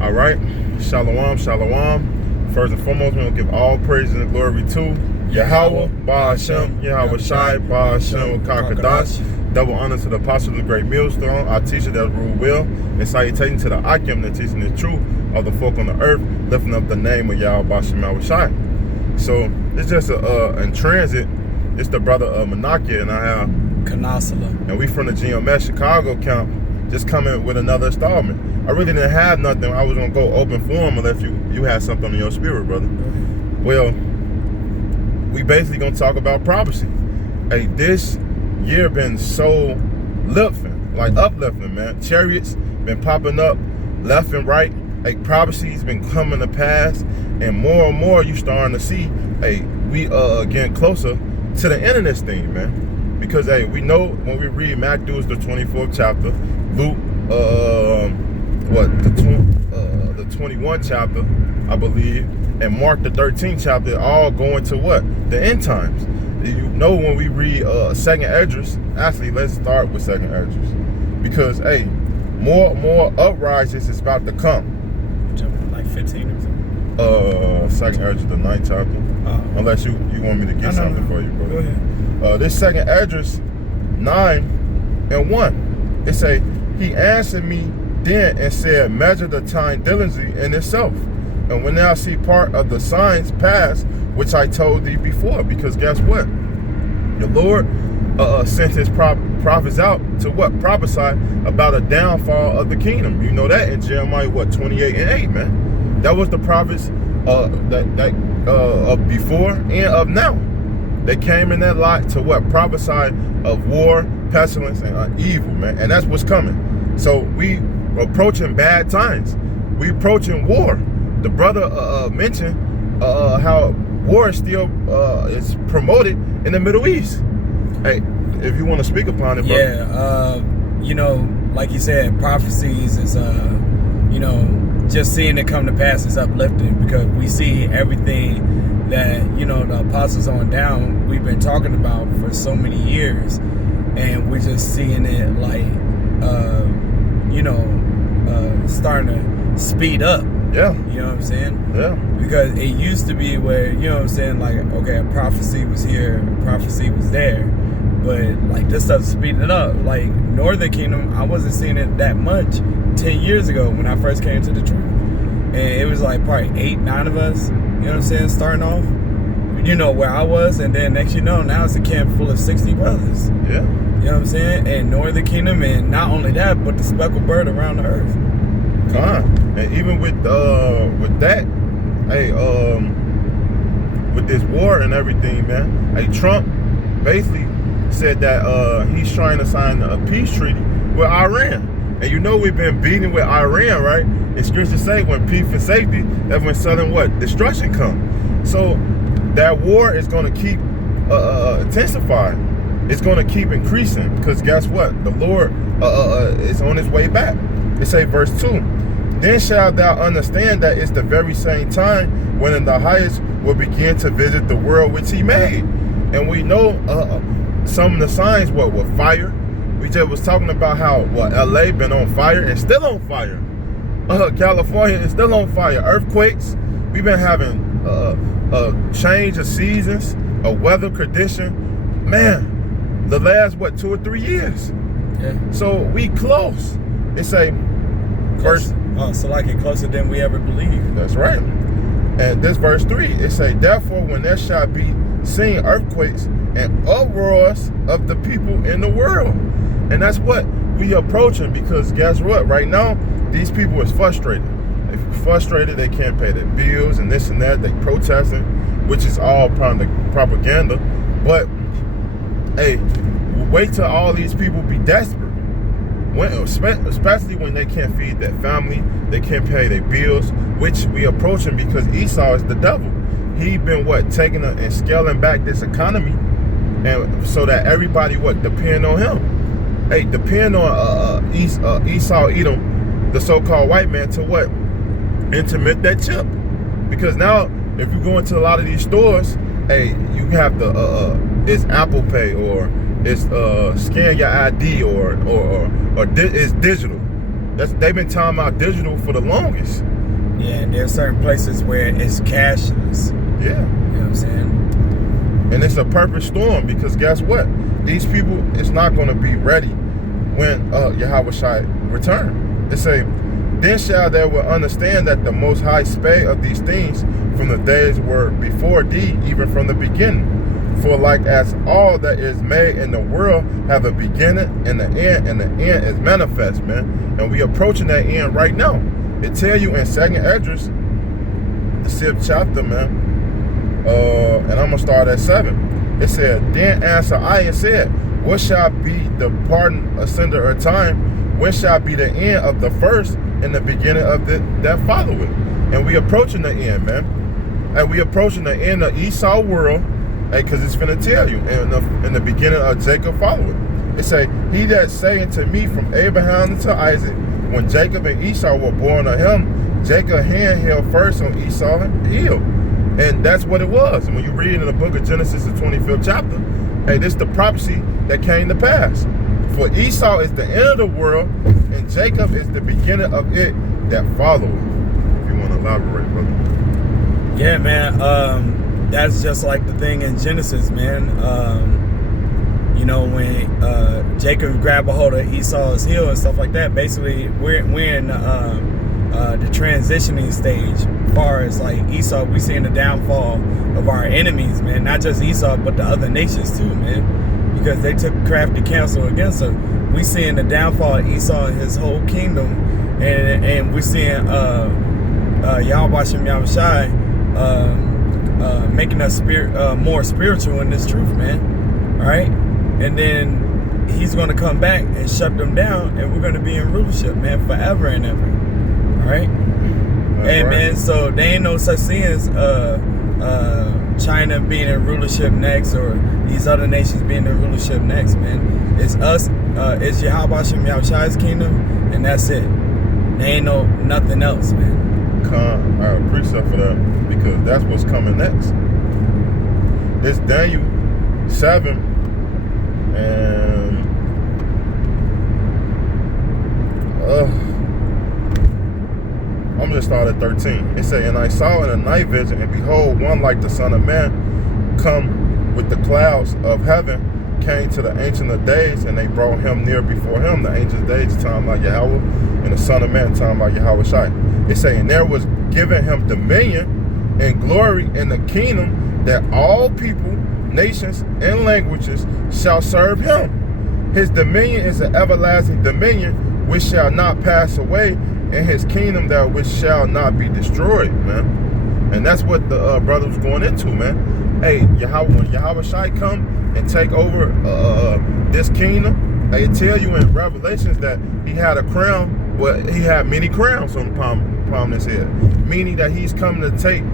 All right, shalom, shalom. First and foremost, we will give all praise and glory to Yahweh, Ba'ashem, Yahweh Shai, Ba'ashem, Kakadash. Double honor to the apostle of the great millstone, our teacher that rule well, and salutation to the Akim that teaching the truth of the folk on the earth, lifting up the name of Yahweh Ba'ashem, Yahweh Shai. So it's just in transit. It's the brother Manakia and I have Kanasala, and we from the GMS Chicago camp, just coming with another installment. I really didn't have nothing. I was gonna go open forum unless you had something in your spirit, brother. Well, we basically gonna talk about prophecy. Hey, this year been so uplifting, man. Chariots been popping up left and right. Hey, prophecies been coming to pass, and more you starting to see. Hey, we getting closer to the end of this thing, man. Because hey, we know when we read Matthew the 24th chapter, Luke the 21 chapter, I believe, and Mark the 13th chapter, all going to what? The end times. You know, when we read Second Esdras, actually let's start with Second Esdras, because hey, more uprisings is about to come. Like 15 or something. Second Esdras, the 9th chapter. Unless you want me to get something for you, bro. Go ahead. This Second Esdras 9:1, it say, he answered me then and said, measure the time diligently in itself, and when thou see part of the signs pass, which I told thee before. Because guess what? The Lord sent his prophets out to what? Prophesy about a downfall of the kingdom. You know that in Jeremiah 28:8, man. That was the prophets of before and of now. They came in that light to what? Prophesy of war, pestilence, and evil, man. And that's what's coming. So we approaching bad times. We approaching war. The brother mentioned how war is still is promoted in the Middle East. Hey, if you want to speak upon it, bro. Yeah, you know, like you said, prophecies is, you know, just seeing it come to pass is uplifting, because we see everything that, you know, the apostles on down, we've been talking about for so many years, and we're just seeing it like, you know, starting to speed up. Yeah. You know what I'm saying? Yeah. Because it used to be where, you know what I'm saying, like, okay, a prophecy was here, a prophecy was there, but like this stuff's speeding up. Like Northern Kingdom, I wasn't seeing it that much 10 years ago when I first came to the truth. And it was like probably 8, 9 of us, you know what I'm saying, starting off. You know where I was, and then next you know, now it's a camp full of 60 brothers. Yeah. You know what I'm saying? And Northern Kingdom, and not only that, but the speckled bird around the earth. And even with that, hey, with this war and everything, man, hey, Trump basically said that he's trying to sign a peace treaty with Iran. And you know we've been beating with Iran, right? It's scripture say when peace and safety, that's when sudden what? Destruction comes. So that war is going to keep intensifying. It's going to keep increasing, because guess what? The Lord is on his way back. It say verse 2, then shalt thou understand that it's the very same time when the highest will begin to visit the world which he made. And we know some of the signs, what, with fire. We just was talking about how LA been on fire and still on fire. California is still on fire. Earthquakes. We've been having a change of seasons, a weather condition. Man, the last, 2 or 3 years. Yeah. So we close. It say, verse. So like it closer than we ever believed. That's right. And this verse 3, it say, therefore when there shall be seen earthquakes and uproars of the people in the world. And that's what we approaching, because guess what? Right now, these people is frustrated. They're frustrated, they can't pay their bills and this and that. They protesting, which is all propaganda. But hey, wait till all these people be desperate. Especially when they can't feed their family, they can't pay their bills, which we approaching, because Esau is the devil. He been taking and scaling back this economy, and so that everybody depend on him. Hey, depend on Esau Edom, the so-called white man, to intermit that chip. Because now if you go into a lot of these stores, hey, you have the it's Apple Pay, or it's scan your ID, or it's digital. They've been talking about digital for the longest. Yeah, and there's certain places where it's cashless. Yeah. You know what I'm saying? And it's a perfect storm because guess what? These people is not going to be ready when Yahweh Shai return. It say, then shall they will understand that the Most High spake of these things from the days were before thee, even from the beginning. For like as all that is made in the world have a beginning and an end, and the end is manifest, man. And we approaching that end right now. It tell you in 2nd Esdras, the 6th chapter, man. And I'm gonna start at 7. It said, then answer I and said, what shall be the pardon, ascender of time? When shall be the end of the first and the beginning of that followeth? And we approaching the end, man. And we approaching the end of Esau world. Hey, because it's finna tell you in the beginning of Jacob followeth. It say, he that saying to me from Abraham to Isaac, when Jacob and Esau were born of him, Jacob's hand held first on Esau's heel. And that's what it was. And when you read in the book of Genesis, the 25th chapter, hey, this is the prophecy that came to pass. For Esau is the end of the world, and Jacob is the beginning of it that followeth. If you want to elaborate, brother. Yeah, man. That's just like the thing in Genesis, man. You know, when Jacob grabbed a hold of Esau's heel and stuff like that, basically we're in the transitioning stage. As far as like Esau, we seeing the downfall of our enemies, man. Not just Esau, but the other nations too, man. Because they took crafty counsel against us. We seeing the downfall of Esau and his whole kingdom, and we're seeing Yahweh Shem Yahushai making us more spiritual in this truth, man. All right, and then he's going to come back and shut them down, and we're going to be in rulership, man, forever and ever. All right. Hey, right, man. So there ain't no such thing as China being in rulership next, or these other nations being in rulership next, man. It's us. It's Yahweh Shem Yahushai's kingdom, and that's it. There ain't nothing else, man. I appreciate for that, because that's what's coming next. It's Daniel 7 and I'm gonna start at 13. It say, and I saw in a night vision, and behold, one like the Son of Man come with the clouds of heaven, came to the Ancient of Days, and they brought him near before him. The Ancient of Days talking about Yahweh, and the Son of Man talking about Yahweh Shai. It say, and there was given him dominion and glory in the kingdom, that all people, nations, and languages shall serve him. His dominion is an everlasting dominion which shall not pass away, and his kingdom that which shall not be destroyed, man. And that's what the brother was going into, man. Hey, when Yahweh Shai come and take over this kingdom, they tell you in Revelations that he had a crown. Well, he had many crowns on the palm of his head, meaning that he's coming to take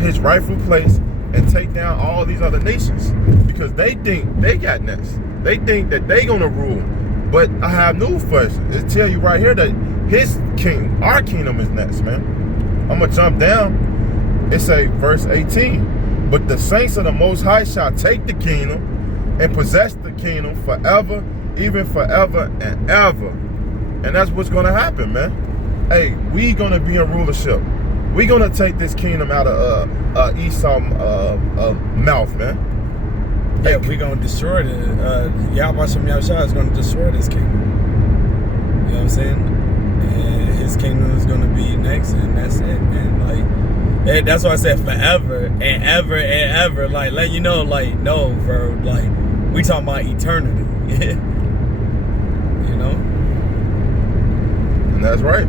his rightful place and take down all these other nations, because they think they got next. They think that they gonna rule. But I have news for you. It tell you right here that his king, our kingdom is next, man. I'm gonna jump down. It say verse 18. But the saints of the Most High shall take the kingdom and possess the kingdom forever, even forever and ever. And that's what's gonna happen, man. Hey, we gonna be in rulership. We gonna take this kingdom out of Esau's mouth, man. Yeah, we gonna destroy it. Yahweh Shem Yahushua is gonna destroy this kingdom. You know what I'm saying? And his kingdom is gonna be next, and that's it, man. Like, and that's why I said forever and ever and ever. Like, let you know, like, no, bro. Like, we talking about eternity. You know? And that's right.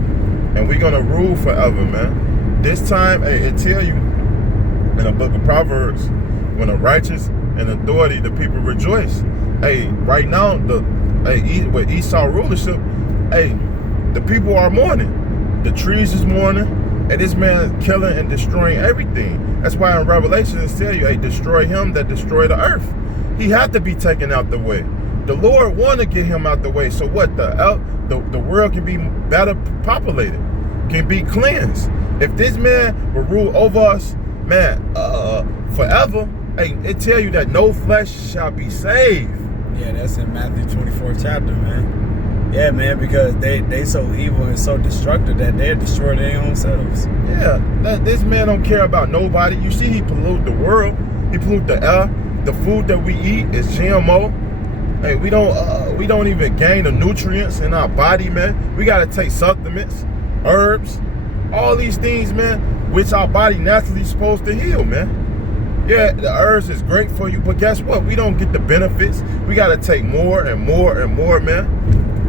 And we gonna rule forever, man. This time, hey, it tell you in the book of Proverbs, when the righteous and authority, the people rejoice. Hey, right now, with Esau rulership, hey, the people are mourning. The trees is mourning, and this man is killing and destroying everything. That's why in Revelation it tell you, hey, destroy him that destroy the earth. He had to be taken out the way. The Lord want to get him out the way. So what? The world can be better populated, can be cleansed. If this man will rule over us, man, forever, hey, it tell you that no flesh shall be saved. Yeah, that's in Matthew 24 chapter, man. Yeah, man, because they so evil and so destructive that they'll destroy their own selves. Yeah, this man don't care about nobody. You see, he pollute the world. He pollute the air. The food that we eat is GMO. Hey, we don't even gain the nutrients in our body, man. We gotta take supplements, herbs, all these things, man, which our body naturally supposed to heal, man. Yeah, the herbs is great for you, but guess what? We don't get the benefits. We gotta take more and more and more, man.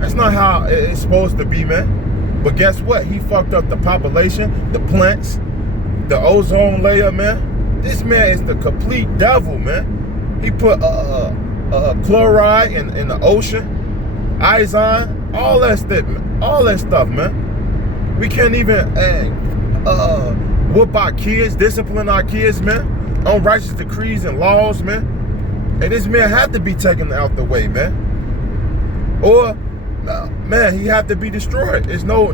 That's not how it's supposed to be, man. But guess what? He fucked up the population, the plants, the ozone layer, man. This man is the complete devil, man. He put chloride in the ocean, ozone, all that stuff, man. We can't even whoop our kids, discipline our kids, man. Unrighteous decrees and laws, man. And this man had to be taken out the way, man. Or, man, he had to be destroyed. There's no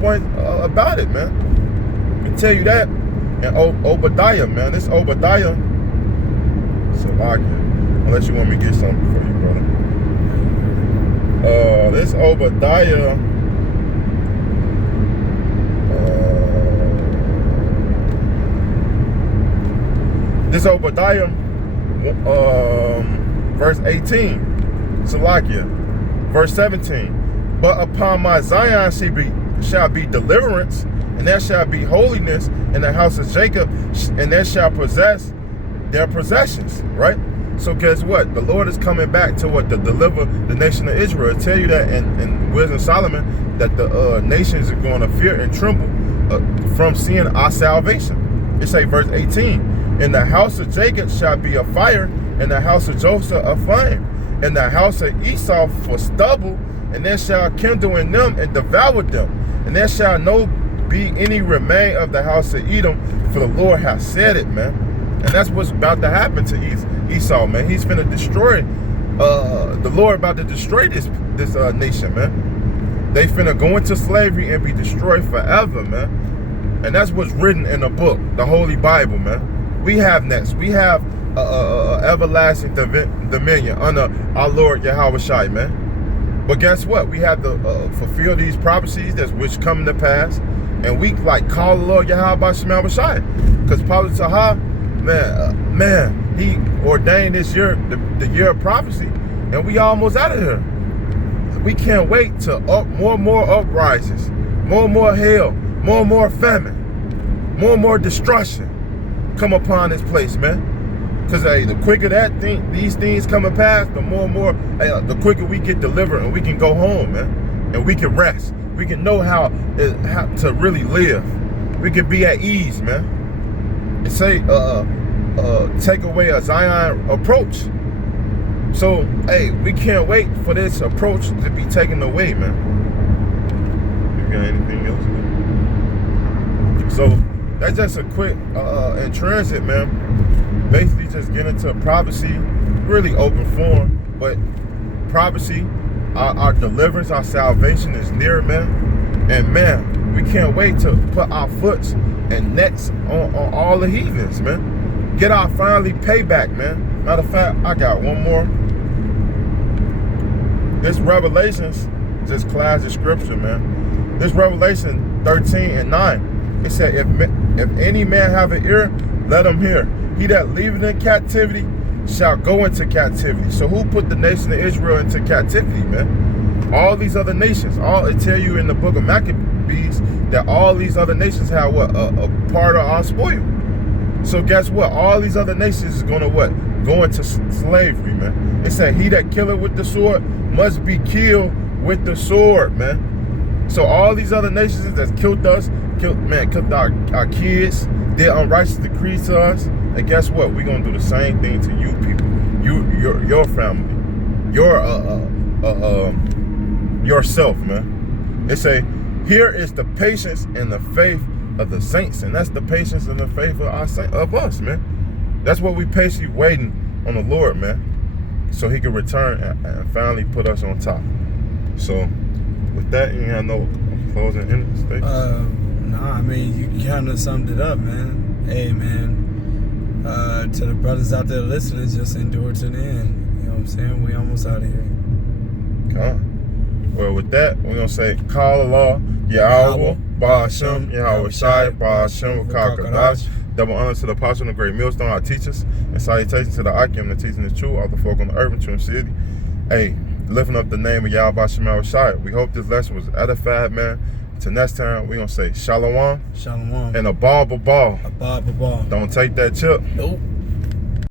point about it, man. I can tell you that. And Obadiah, man. This Obadiah, unless you want me to get something for you, brother. This Obadiah. This Obadiah, verse 18, Salakia, verse 17. But upon my Zion shall be deliverance, and there shall be holiness in the house of Jacob, and there shall possess their possessions, right? So guess what? The Lord is coming back to deliver the nation of Israel. I tell you that in Wisdom Solomon, that the nations are going to fear and tremble from seeing our salvation. It say verse 18, in the house of Jacob shall be a fire, and the house of Joseph a flame, and the house of Esau for stubble, and there shall kindle in them and devour them, and there shall no be any remain of the house of Edom, for the Lord hath said it, man. And that's what's about to happen to Esau, man. He's finna destroy, the Lord about to destroy this nation, man. They finna go into slavery and be destroyed forever, man. And that's what's written in the book, the Holy Bible, man. We have next. We have everlasting dominion under our Lord Yahweh Shai, man. But guess what? We have to fulfill these prophecies which come to pass, and we call the Lord Yahweh Shai Shai, because Prophet Taha, man, he ordained this year, the year of prophecy, and we almost out of here. We can't wait to more and more uprisings, more and more hell, more and more famine, more and more destruction come upon this place, man. Because the quicker these things come to pass, the more and more, the quicker we get delivered and we can go home, man. And we can rest. We can know how to really live. We can be at ease, man. And say, take away a Zion approach. So, hey, we can't wait for this approach to be taken away, man. You got anything else? So, that's just a quick in transit, man. Basically just get into prophecy, really open form, but prophecy, our deliverance, our salvation is near, man. And man, we can't wait to put our foots and necks on all the heathens, man. Get our finally payback, man. Matter of fact, I got one more. This Revelations, just classic scripture, man. This Revelation 13:9. It said, if any man have an ear, let him hear. He that leaveth in captivity shall go into captivity. So who put the nation of Israel into captivity, man? All these other nations. It tell you in the book of Maccabees that all these other nations have what? A part of our spoil. So guess what? All these other nations is going to what? Go into slavery, man. It said, he that killeth with the sword must be killed with the sword, man. So all these other nations that's killed us, killed our kids, did unrighteous decrees to us. And guess what? We're gonna do the same thing to you people, your family, yourself, man. It say, here is the patience and the faith of the saints, and that's the patience and the faith of us, man. That's what we patiently waiting on the Lord, man, so He can return and finally put us on top. So, with that, you have no closing statements? Nah, I mean, you kind of summed it up, man. Hey, man. To the brothers out there listening, just endure to the end. You know what I'm saying? We almost out of here. Come on. Well, with that, we're gonna say Call Allah, Yahweh, Ba'ashem, Yahweh Shai, Ba'ashem, Kakadash. Double honor to the apostle and the great millstone, our teachers, and salutations to the Akim, the teaching the truth, all the folk on the earth and true city. Hey, lifting up the name of Yahweh Ba'ashem, Yahweh Shai. We hope this lesson was edified, man. Till next time, we're gonna say Shalom. Shalom. And a ball. A ball. Don't take that chip. Nope.